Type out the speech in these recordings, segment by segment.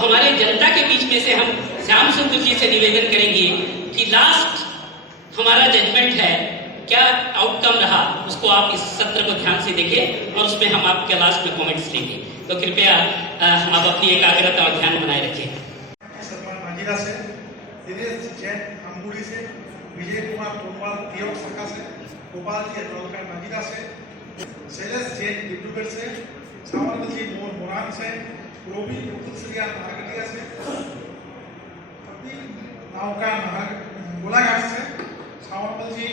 हमारे जनता के बीच में से हम श्याम सुंदर जी से निवेदन करेंगे कि लास्ट हमारा जजमेंट है, क्या आउटकम रहा उसको आप इस सत्र को ध्यान से देखें और उसमें हम आपके लास्ट में कमेंट्स लेंगे। तो कृपया आप अपनी एकाग्रता और ध्यान बनाए रखें। नाजिरा से, दिनेश जैन अंबुड़ी से, विजय कुमार टोटवाल तियोग शाखा से, गोपाल जी तालुका नाजिरा से, शैलेश जैन डिब्रूगढ़ से, सावंत जी मोरान से, रोबी कुलसरिया नागरिया से, नावका गोलाघाट से, सावंत जी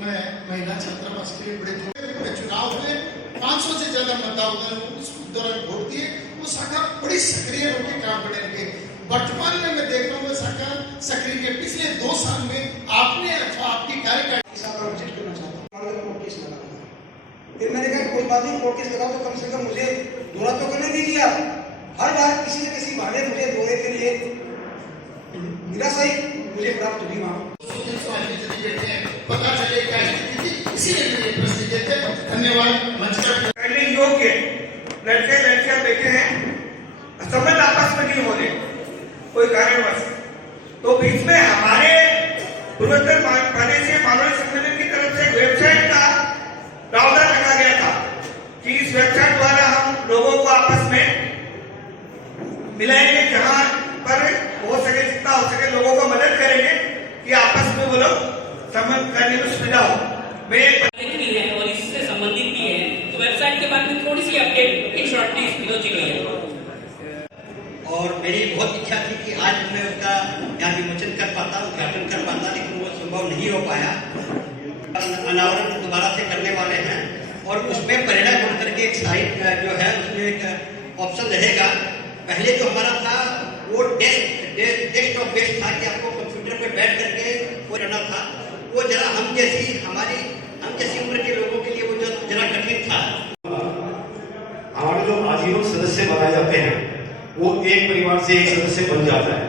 मैं महिला छात्रावास के लिए बड़े चुनाव हुए, 500 से ज्यादा मतदाताओं ने उस दौरान वोट दिए। वो शाखा बड़ी सक्रिय होकर काम करने लगे। वर्तमान में मैं देख रहा हूँ शाखा सक्रिय है। पिछले 2 साल में आपने अथवा आपकी कार्यकारिणी के साथ ऑब्जेक्ट करना चाहता हूँ, कोर्ट केस लगा। फिर मैंने कहा कोई बात नहीं, कोर्ट केस लगाओ तो कम से कम मुझे दौरा तो करने दीजिए। आप हर बार किसी न किसी बहाने मुझे दौरे के लिए निराशा ही मुझे प्राप्त हुई। वहाँ पता चले क्या स्थिति थी, इसीलिए प्रश्न देते। धन्यवाद। पहले योग्य लड़के लड़कियां बैठे हैं, समझ आपस में नहीं हो रहे कोई कारणवश, तो बीच में हमारे पूर्वोत्तर प्रादेशिक मानव सम्मेलन की तरफ से वेबसाइट का प्रावधान रखा गया था कि इस वेबसाइट द्वारा हम लोगों को आपस में मिलाएंगे, जहां पर हो सके जितना हो सके लोगों को मदद करेंगे कि आपस में वो लोग संबंध करने में सुविधा हो। मैं है और इससे संबंधित भी है, तो वेबसाइट के बारे में थोड़ी सी update in shortly Vinod ji कहिए। और मेरी बहुत इच्छा थी कि आज मैं उसका यहाँ विमोचन कर पाता, उद्घाटन कर पाता, लेकिन वो संभव नहीं हो पाया। अनावरण दोबारा से करने वाले हैं और उसमें परिणाम बन करके एक साइट जो है उसमें एक ऑप्शन रहेगा। पहले जो हमारा था वो डेस्कटॉप बेस्ड था कि आपको कंप्यूटर पे बैठ करके वो करना था। वो जरा हम जैसी उम्र के लोगों के लिए वो जरा कठिन था। हमारे जो आजीवन सदस्य बनाए जाते हैं वो एक परिवार से एक सदस्य बन जाता है।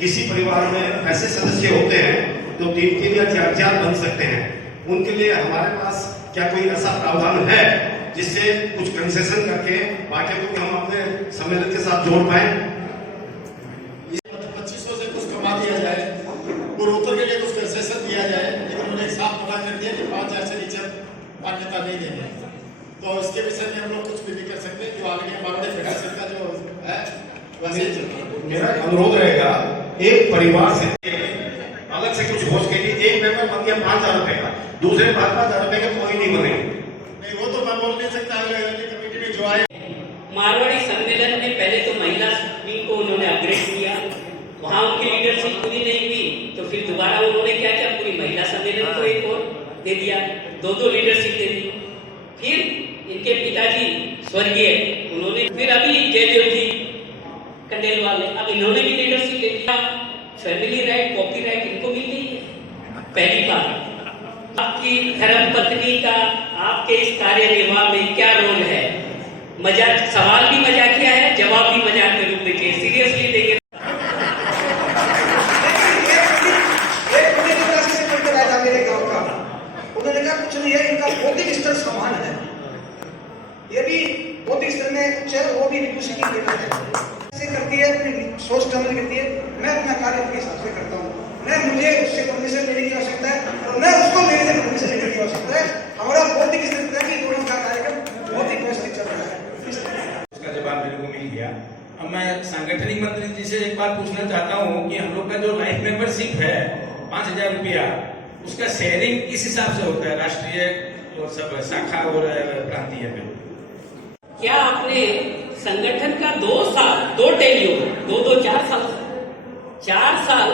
किसी परिवार में ऐसे सदस्य होते हैं जो 3 या 4 बन सकते हैं। उनके लिए हमारे पास क्या कोई ऐसा प्रावधान है जिससे कुछ कंसेशन करके बाकी को हम अपने सम्मेलन के साथ जोड़ पाए? 2500 से कुछ कमा दिया जाए, पूर्वोत्तर के लिए कुछ कंसेशन दिया जाए, लेकिन उन्होंने साफ मना कर दिया कि 5000 से नीचे मान्यता नहीं देंगे। तो इसके विषय में हम लोग कुछ भी नहीं कर सकते। जो आगे माननीय फेडरेशन का जो है वैसे मेरा अनुरोध रहेगा, एक परिवार से अलग से कुछ हो सके। एक मेंबर बन गया 5000 रुपए का, दूसरे 5000 रुपए का कोई नहीं बने। नहीं, वो तो मैं बोल नहीं सकता। कमेटी में जो आए मारवाड़ी सम्मेलन में पहले तो महिला विंग को उन्होंने अपग्रेड किया, वहां उनकी लीडरशिप पूरी नहीं हुई, तो फिर दोबारा उन्होंने क्या किया, पूरी महिला सम्मेलन को एक और दे दिया, 2 लीडरशिप दे दी। फिर इनके पिताजी स्वर्गीय उन्होंने, फिर अभी जयदेव जी कंडेल वाले, अब इन्होंने भी लीडरशिप ले लिया। फैमिली राइट, कॉपीराइट इनको मिल गई है। पहली बात, आपकी धर्मपत्नी का आपके इस कार्य निर्वाह में क्या रोल है? मजाक, सवाल भी मजाकिया है, जवाब भी मजाक के रूप में किए, सीरियसली देंगे। उन्होंने कहा कुछ नहीं है, इनका बौद्धिक स्तर समान है, ये भी बौद्धिक स्तर में कुछ है, वो भी रिपुषी की बेटा है, ऐसे करती है, अपनी सोच शामिल करती है। मैं अपना कार्य अपने हिसाब से करता हूँ, मुझे उससे परमिशन लेने की आवश्यकता है और मैं उसको मेरे से परमिशन लेने की आवश्यकता है। हमारा बौद्धिक स्तर की दोनों का कार्यक्रम बहुत ही व्यवस्थित चल रहा है। उसका जवाब मेरे को मिल गया। अब मैं सांगठनिक मंत्री जी से एक बात पूछना चाहता हूँ कि हम लोग का जो लाइफ मेंबरशिप है 5000 रुपया, उसका शेयरिंग किस हिसाब से होता है, राष्ट्रीय और सब शाखा और प्रांतीय में? क्या आपने संगठन का 2 साल 2 टेन्योर 2 4 साल,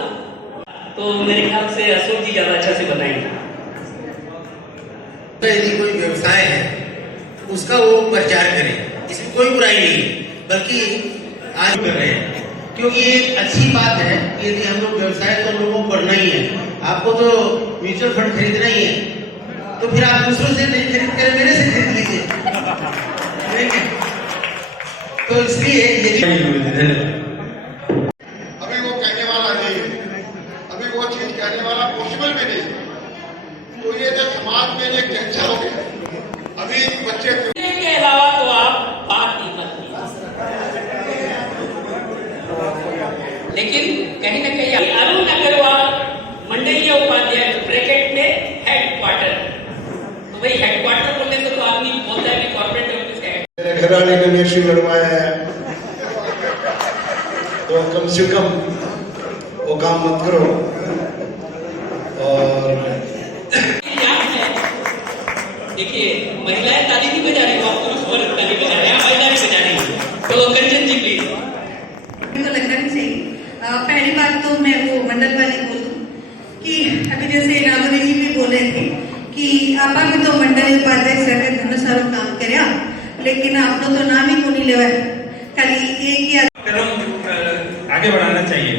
तो मेरे ख्याल से अशोक जी ज्यादा अच्छा से बताएंगे। यदि कोई व्यवसाय है उसका वो प्रचार करें, इसमें कोई बुराई नहीं, बल्कि आज कर रहे हैं, क्योंकि ये एक अच्छी बात है। यदि हम लोग व्यवसाय तो लोगों को करना ही है, आपको तो म्यूचुअल फंड खरीदना ही है, तो फिर आप दूसरों से नहीं खरीद कर मेरे से खरीद लीजिए। तो इसलिए अभी वो कहने वाला नहीं है, अभी वो चीज कहने वाला पॉसिबल भी नहीं। तो ये जो समाज में एक कैंसर हो गया, अभी बच्चे के अलावा तो आप बात नहीं करती। लेकिन कहीं ना कहीं अरुण अग्रवाल मंडलीय उपाध्याय ब्रैकेट में हेडक्वार्टर, तो भाई हेडक्वार्टर बोलने से तो आदमी बोलता है कि कॉर्पोरेट ऑफिस का मेरे घराने ने मेरे से लड़वाया है, तो कम से कम वो काम मत करो। और देखिए महिलाएं ताली नहीं बजा रही, आप पुरुष वर्ग ताली बजा रहे हैं, महिला भी बजा रही है। तो कंचन जी प्लीज। तो लगना भी चाहिए। पहली बात तो मैं वो मंडल वाली बोल दूं कि अभी जैसे रावणी जी भी बोले थे कि आप भी तो मंडल उपाध्याय सर ने घणो सारो काम कर्या, लेकिन आपको तो नाम ही को नहीं लेवा, खाली एक या कदम आगे बढ़ाना चाहिए।